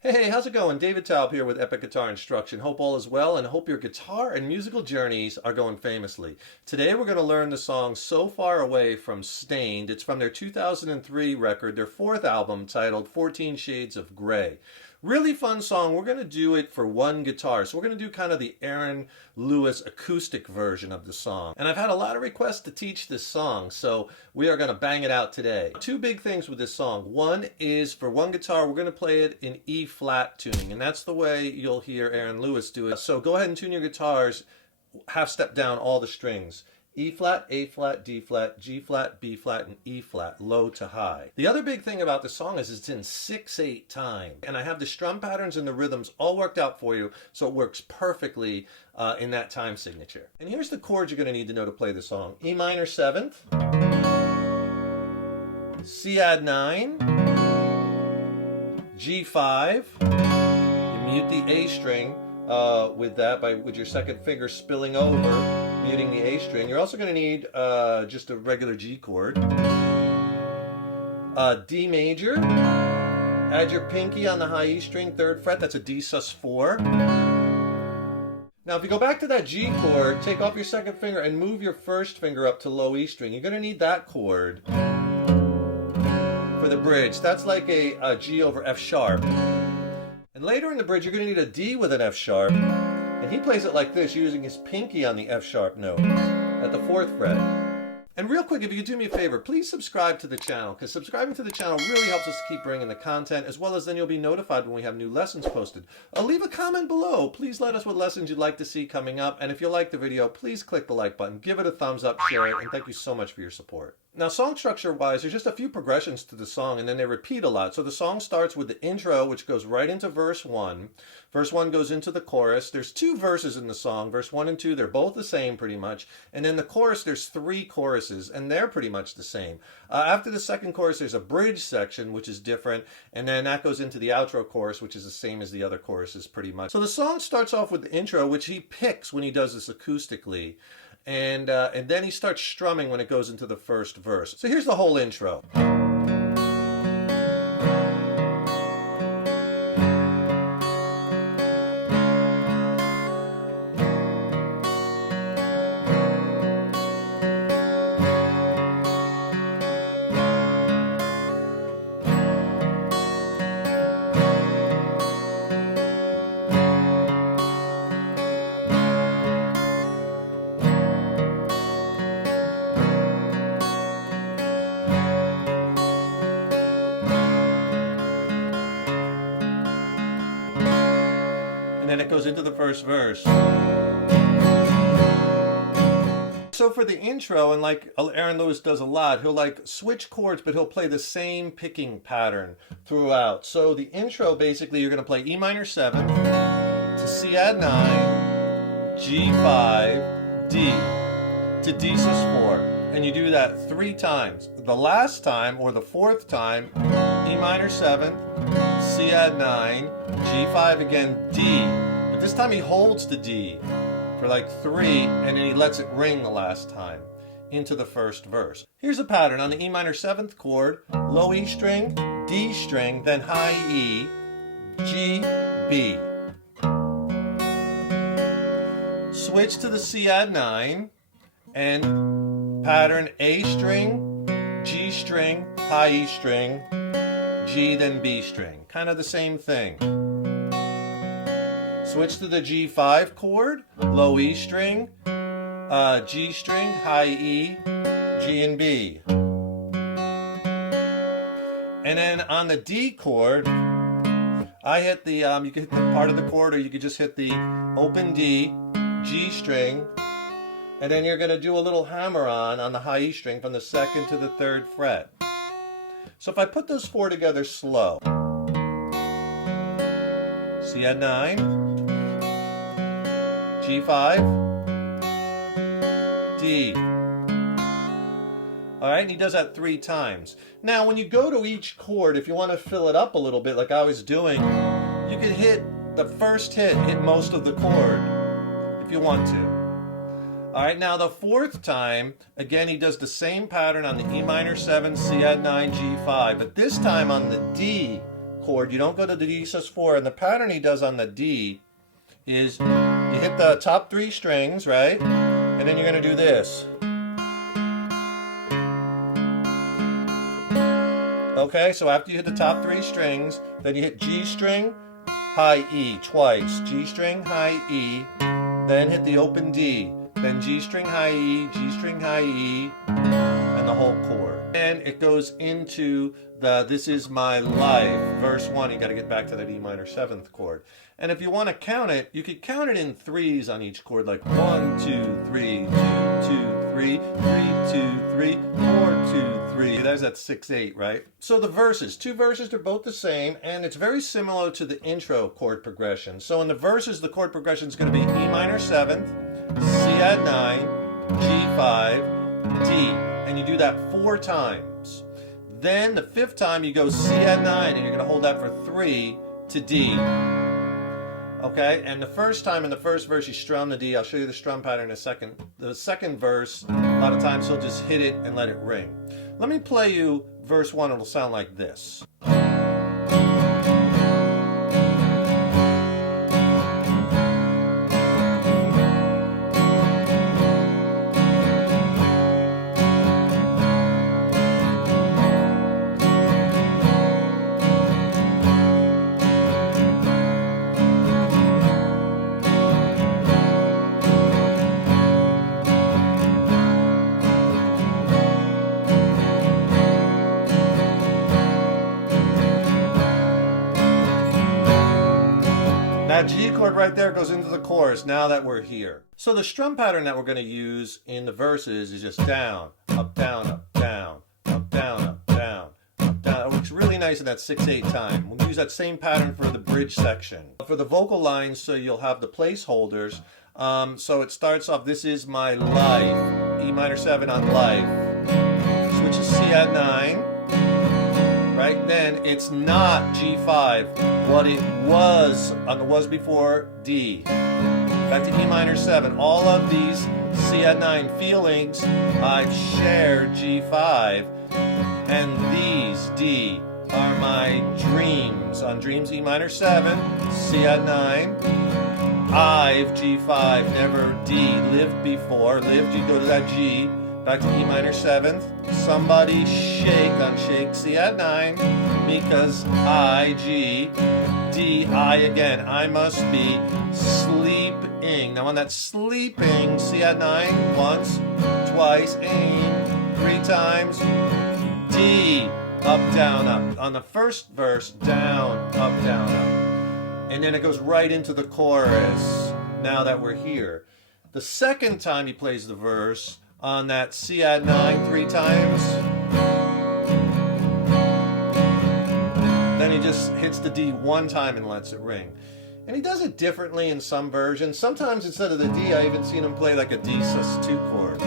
Hey, how's it going? David Taub here with Epic Guitar Instruction. Hope all is well and hope your guitar and musical journeys are going famously. Today we're going to learn the song So Far Away from Stained. It's from their 2003 record, their fourth album titled 14 Shades of Grey. Really fun song. We're going to do it for one guitar. So we're going to do kind of the Aaron Lewis acoustic version of the song. And I've had a lot of requests to teach this song, so we are going to bang it out today. Two big things with this song. One is for one guitar, we're going to play it in E flat tuning, and that's the way you'll hear Aaron Lewis do it. So go ahead and tune your guitars half step down all the strings. E flat, A flat, D flat, G flat, B flat, and E flat, low to high. The other big thing about the song is it's in 6/8 time. And I have the strum patterns and the rhythms all worked out for you, so it works perfectly in that time signature. And here's the chords you're going to need to know to play the song. E minor 7th, C add 9, G5, you mute the A string with your second finger spilling over, muting the A string. You're also going to need just a regular G chord. D major. Add your pinky on the high E string, 3rd fret. That's a D sus4. Now if you go back to that G chord, take off your second finger and move your first finger up to low E string. You're going to need that chord for the bridge. That's like a G over F sharp. And later in the bridge, you're going to need a D with an F sharp. And he plays it like this, using his pinky on the F sharp note at the 4th fret. And real quick, if you could do me a favor, please subscribe to the channel, because subscribing to the channel really helps us to keep bringing the content, as well as then you'll be notified when we have new lessons posted. Leave a comment below. Please let us what lessons you'd like to see coming up. And if you like the video, please click the like button, give it a thumbs up, share it, and thank you so much for your support. Now, song structure-wise, there's just a few progressions to the song, and then they repeat a lot. So the song starts with the intro, which goes right into verse 1. Verse 1 goes into the chorus. There's 2 verses in the song, verse 1 and 2. They're both the same pretty much. And then the chorus, there's 3 choruses, and they're pretty much the same. After the second chorus, there's a bridge section, which is different, and then that goes into the outro chorus, which is the same as the other choruses pretty much. So the song starts off with the intro, which he picks when he does this acoustically. And then he starts strumming when it goes into the first verse. So here's the whole intro. And then it goes into the first verse. So for the intro, and like Aaron Lewis does a lot, he'll like switch chords, but he'll play the same picking pattern throughout. So the intro, basically, you're going to play E minor 7 to C add 9, G5, D to D sus4. And you do that 3 times. The last time, or the 4th time, E minor 7, C add 9, G5 again, D. But this time he holds the D for like 3, and then he lets it ring the last time into the first verse. Here's a pattern on the E minor 7th chord, low E string, D string, then high E, G, B. Switch to the C add 9, and pattern A string, G string, high E string, G, then B string. Kind of the same thing. Switch to the G5 chord, low E string, G string, high E, G and B. And then on the D chord, I hit the, you can hit the part of the chord, or you could just hit the open D, G string, and then you're going to do a little hammer-on the high E string from the 2nd to the 3rd fret. So if I put those 4 together slow, C add 9, G5, D. All right, and he does that 3 times. Now, when you go to each chord, if you want to fill it up a little bit like I was doing, you can hit the first hit most of the chord if you want to. All right, now the 4th time, again, he does the same pattern on the E minor 7, C add 9, G5, but this time on the D chord, you don't go to the D sus4, and the pattern he does on the D is you hit the top 3 strings, right? And then you're going to do this. Okay, so after you hit the top 3 strings, then you hit G string, high E twice, G string, high E, then hit the open D, then G string, high E, G string, high E, and the whole chord. And it goes into the This Is My Life, verse 1. You got to get back to that E minor 7th chord. And if you want to count it, you could count it in 3s on each chord, like 1, 2, 3, 2, 2, 3, 3, 2, 3, 4, 2, 3. There's that 6, 8, right? So the verses, 2 verses, they're both the same, and it's very similar to the intro chord progression. So in the verses, the chord progression is going to be E minor 7th, C add 9, G5, D. And you do that 4 times. Then the 5th time you go C add 9, and you're going to hold that for 3 to D. Okay, and the first time in the first verse you strum the D. I'll show you the strum pattern in a second. The second verse, a lot of times he'll just hit it and let it ring. Let me play you verse 1. It'll sound like this. That G chord right there goes into the chorus now that we're here. So the strum pattern that we're going to use in the verses is just down, up, down, up, down, up, down, up, down, up, down. It works really nice in that 6/8 time. We'll use that same pattern for the bridge section. For the vocal lines, so you'll have the placeholders. So it starts off, This Is My Life, E minor 7 on life. Switches C add 9. Right then, it's not G5, what it was on the was before D. Back to E minor 7. All of these C add 9 feelings, I've shared G5, and these D are my dreams. On dreams, E minor 7, C add 9. I've G5, never D. Lived before, lived, you go to that G. Back to E minor 7th. Somebody shake on shake C add 9 because I, G, D, I again. I must be sleeping. Now on that sleeping, C add 9 once, twice, aim, 3 times, D, up, down, up. On the first verse, down, up, down, up. And then it goes right into the chorus now that we're here. The second time he plays the verse, on that C add 9 3 times, then he just hits the D 1 time and lets it ring. And he does it differently in some versions. Sometimes instead of the D, I even seen him play like a D sus2 chord.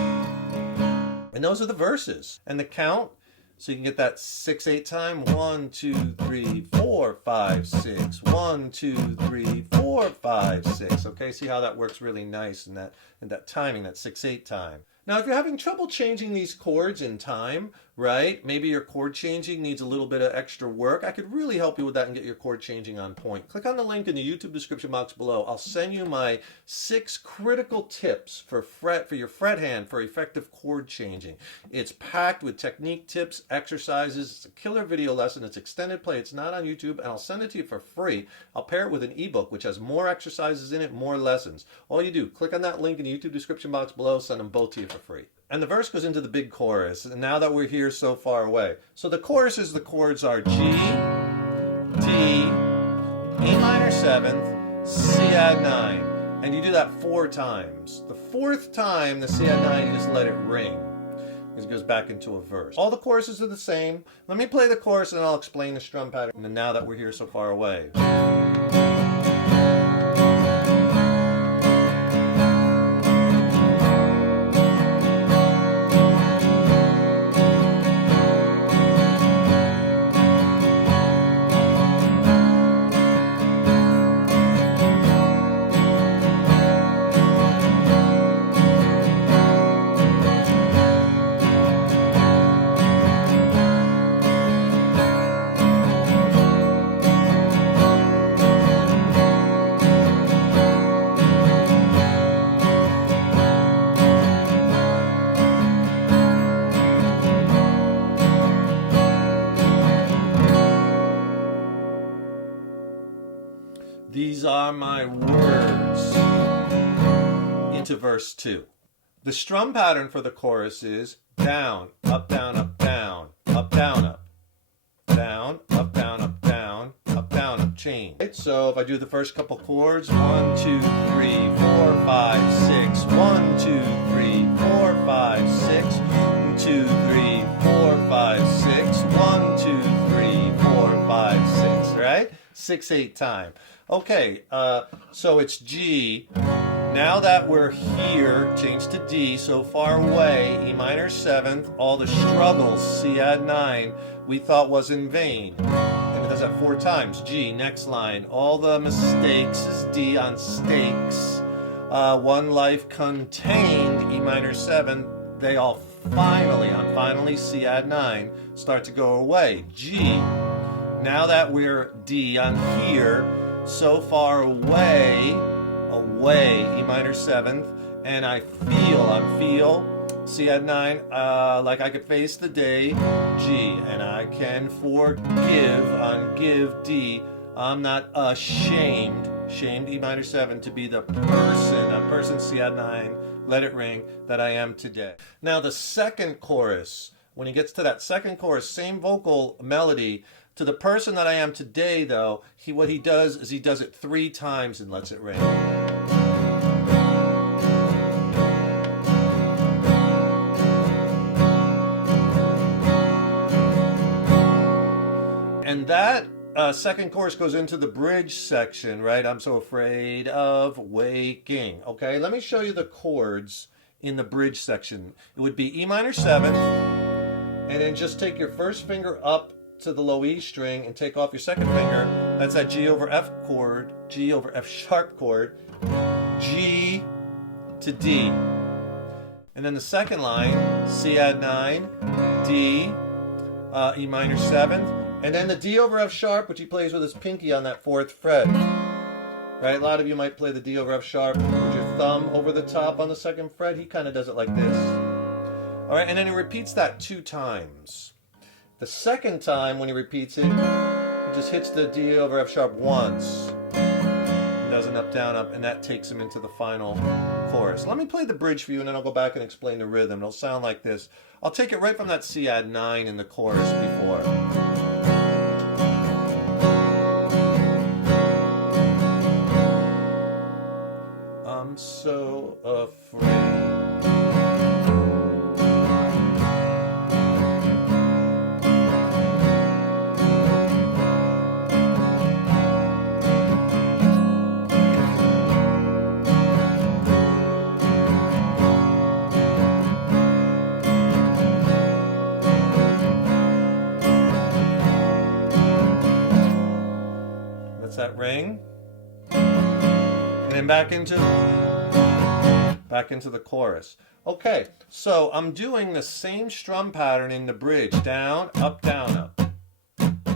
And those are the verses. And the count, so you can get that 6/8 time. 1, 2, 3, 4, 5, 6. 1, 2, 3, 4, 5, 6. Okay, see how that works really nice in that timing, that 6/8 time. Now, if you're having trouble changing these chords in time, right? Maybe your chord changing needs a little bit of extra work. I could really help you with that and get your chord changing on point. Click on the link in the YouTube description box below. I'll send you my 6 critical tips for your fret hand for effective chord changing. It's packed with technique tips, exercises. It's a killer video lesson. It's extended play. It's not on YouTube, and I'll send it to you for free. I'll pair it with an ebook, which has more exercises in it, more lessons. All you do, click on that link in the YouTube description box below. Send them both to you for free. And the verse goes into the big chorus, and now that we're here so far away. So the choruses, the chords are G, D, E minor 7th, C add 9. And you do that 4 times. The 4th time, the C add 9, you just let it ring. It goes back into a verse. All the choruses are the same. Let me play the chorus and I'll explain the strum pattern. And now that we're here so far away. These are my words into verse 2. The strum pattern for the chorus is down, up, down, up, down, up, down, up, down, up, down, up, down, up, down, up, chain. Right, so if I do the first couple chords, 1, 2, 3, 4, 5, 6, 1, 2, 3, 4, 5, 6, 1, 2, 3, 4, 5, 6, 1, 2, 3, 4, 5, 6, right? 6/8 time. Okay, so it's G. Now that we're here, change to D, so far away, E minor 7th, all the struggles, C add 9, we thought was in vain. And it does that 4 times. G, next line, all the mistakes is D on stakes. One life contained, E minor 7, they all finally, C add 9, start to go away. G, now that we're D on here, so far away, E minor 7th, and I feel, C add 9, like I could face the day, G, and I can forgive on give, D, I'm not ashamed, shamed, E minor 7, to be the person, C add 9, let it ring, that I am today. Now the second chorus, when he gets to that second chorus, same vocal melody, to the person that I am today, though, what he does is he does it 3 times and lets it ring. And that second chorus goes into the bridge section, right? I'm so afraid of waking. Okay, let me show you the chords in the bridge section. It would be E minor 7th, and then just take your first finger up to the low E string and take off your second finger. That's that G over F chord, G over F sharp chord, G to D. And then the second line, C add 9, D, E minor 7th, and then the D over F sharp, which he plays with his pinky on that 4th fret. Right? A lot of you might play the D over F sharp with your thumb over the top on the 2nd fret. He kind of does it like this. All right, and then he repeats that 2 times. The second time when he repeats it, he just hits the D over F sharp once. And does an up, down, up, and that takes him into the final chorus. Let me play the bridge for you, and then I'll go back and explain the rhythm. It'll sound like this. I'll take it right from that C add 9 in the chorus before. I'm so afraid. That's that ring. And then back into the chorus. Okay, so I'm doing the same strum pattern in the bridge. Down, up, up. And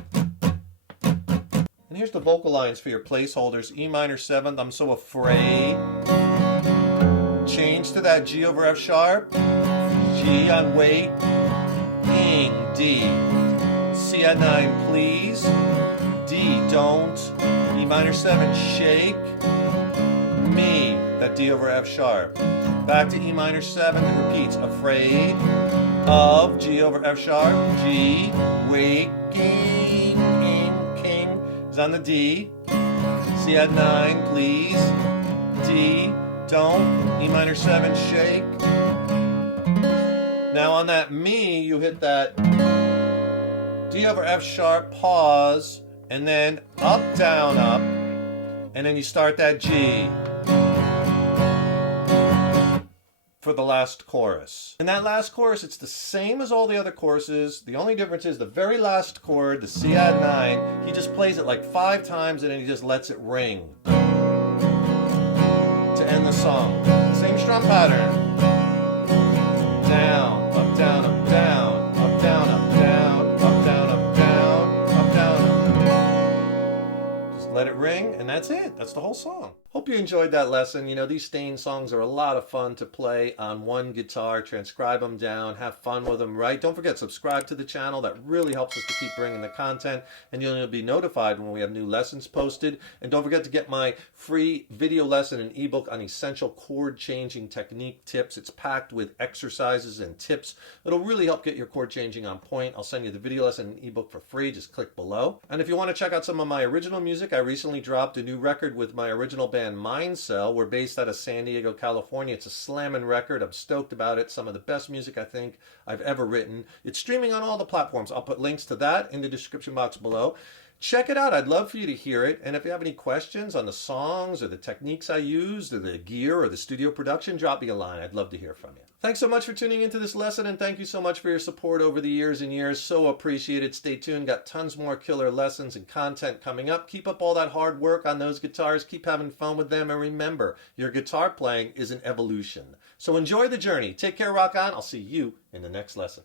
here's the vocal lines for your placeholders. E minor 7th, I'm so afraid. Change to that G over F sharp. G on wait. Ing, D. C add 9, please. D, don't. E minor 7, shake. Me, that D over F sharp. Back to E minor 7, it repeats. Afraid of G over F sharp. G, waking, ing, king is on the D. C add 9, please. D, don't. E minor 7, shake. Now on that me, you hit that D over F sharp, pause, and then up, down, up, and then you start that G for the last chorus. In that last chorus, it's the same as all the other choruses. The only difference is the very last chord, the C add 9, he just plays it like 5 times and then he just lets it ring to end the song. Same strum pattern. Down, up, down, up, down, up, down, up, down, up, down, up, down, up, down, up. Just let it ring, and that's it. That's the whole song. Hope you enjoyed that lesson. You know, these Stain songs are a lot of fun to play on one guitar, transcribe them down, have fun with them, right? Don't forget, subscribe to the channel. That really helps us to keep bringing the content, and you'll be notified when we have new lessons posted. And don't forget to get my free video lesson and ebook on essential chord changing technique tips. It's packed with exercises and tips. It'll really help get your chord changing on point. I'll send you the video lesson and ebook for free. Just click below. And if you want to check out some of my original music, I recently dropped a new record with my original band Mind Cell. We're based out of San Diego, California. It's a slammin' record. I'm stoked about it. Some of the best music I think I've ever written. It's streaming on all the platforms. I'll put links to that in the description box below. Check it out. I'd love for you to hear it. And if you have any questions on the songs or the techniques I used or the gear or the studio production, drop me a line. I'd love to hear from you. Thanks so much for tuning into this lesson, and thank you so much for your support over the years and years. So appreciated. Stay tuned. Got tons more killer lessons and content coming up. Keep up all that hard work on those guitars. Keep having fun with them. And remember, your guitar playing is an evolution. So enjoy the journey. Take care, rock on. I'll see you in the next lesson.